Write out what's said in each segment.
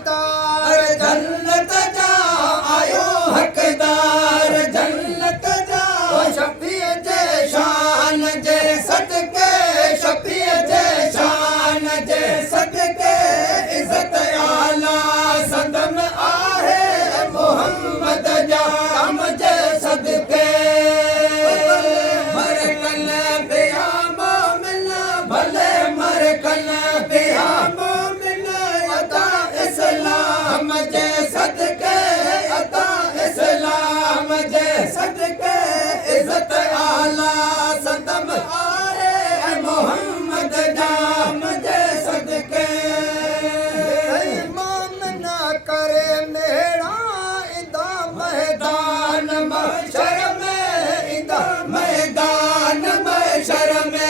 हक़दार जन्नत जा आयो हक़दार जन्नत जा शफ़ीअ जे शान जे सदके शफ़ीअ जे शान जे सदके इज़त आला सदम आहे मोहम्मद जा कम जे सदके मरकन बिया मोमिन भले मरकन बिया मोमिन अता इस्लाम जे सदके अता इस्लाम जे सदके इज़त आला सदम आहे मोहम्मद जाम जे सदके मोमिन करे मेरा इंदा मैदान महशर में इंदा मैदान महशर में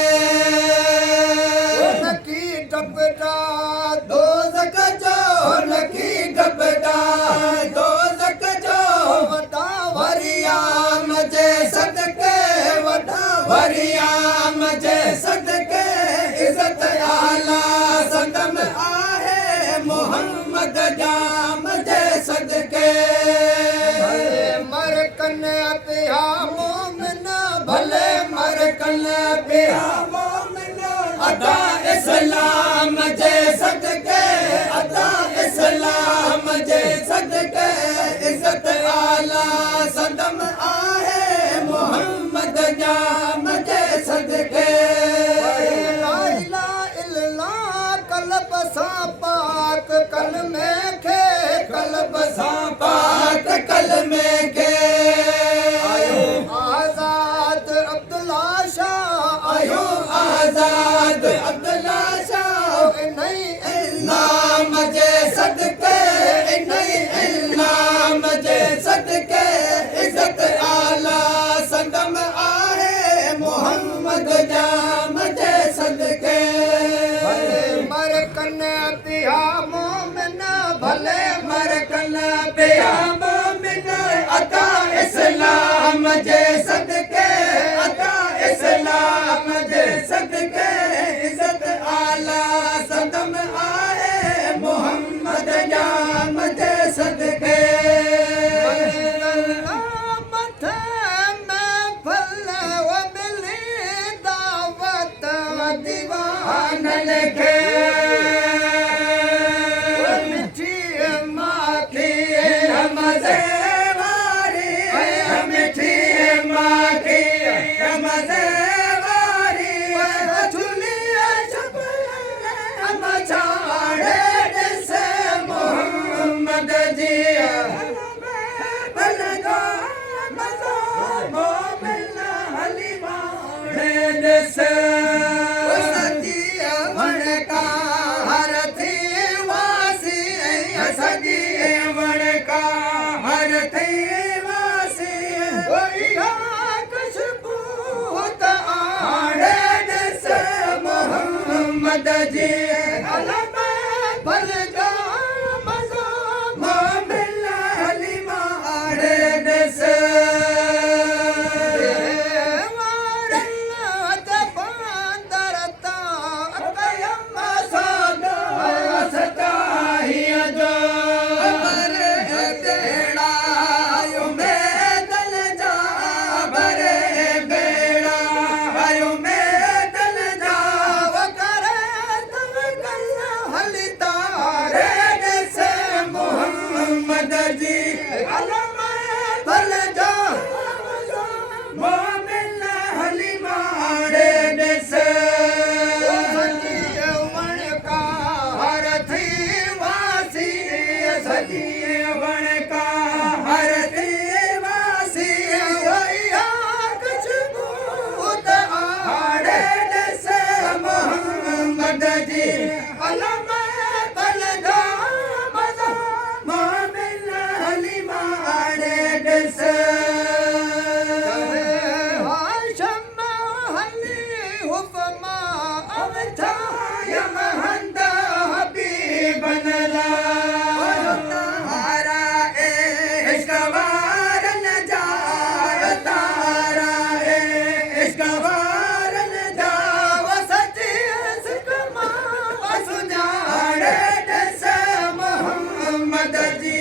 नकी डबड़ा दोज़ख जो नकी डबड़ा दोज़ख जो वॾा वरियाम जे सदके वॾा वरियाम जे सदके इज़त आला सदम आहे मोहम्मद जाम जे सदके मरकन पिया मोमिन भले मरकन पिया मोमिन अदा इस्लाम जे सदके अदा इस्लाम जे सदके इज़त आला सदम आहे मोहम्मद जाम जे सदके ला इलाहा इल्लल्लाह कल्ब सां पाक कलमे खे कल्ब सां पाक कलमे खे आयो आज़ाद अब्दुल्ला शाह आयो आज़ाद अब्दुल्ला शाह इन्ही इल्लाम जे सदके इन्ही इल्लाम जे सदके इज़त आला सदम आहे मोहम्मद जाम जे सदके भले मरकन पिया मोमिन भले मरकन पिया मोमिन अता इस्लाम जे सदके अता इस्लाम जे सदके इज़त आला सदम आहे मोहम्मद जाम जे सदके मथे में फल व मिली दावत दीवानन खे मिठी माखी मज़े वारी मिठी माखी मज़े वारी झुली मछाड़े ॾिस मोहम्मद जी भल जो मज़ो मोमिन हली माणे ॾिस सजी वणका हर थी वासी सजी वणका हर थी वासी खुशबू त आणे ॾिस मोहम्मद जी अलम भल जो मज़ो मोमिन हली माणे ॾिस मोमिन हली माणे ॾिस सजी वणका हर थी वासी सजी वणका हर थी वासी खुशबू त आणे ॾिस मोहम्मद जी अलम भल जो मज़ो मोमिन हली माणे ॾिस मोहम्मद जी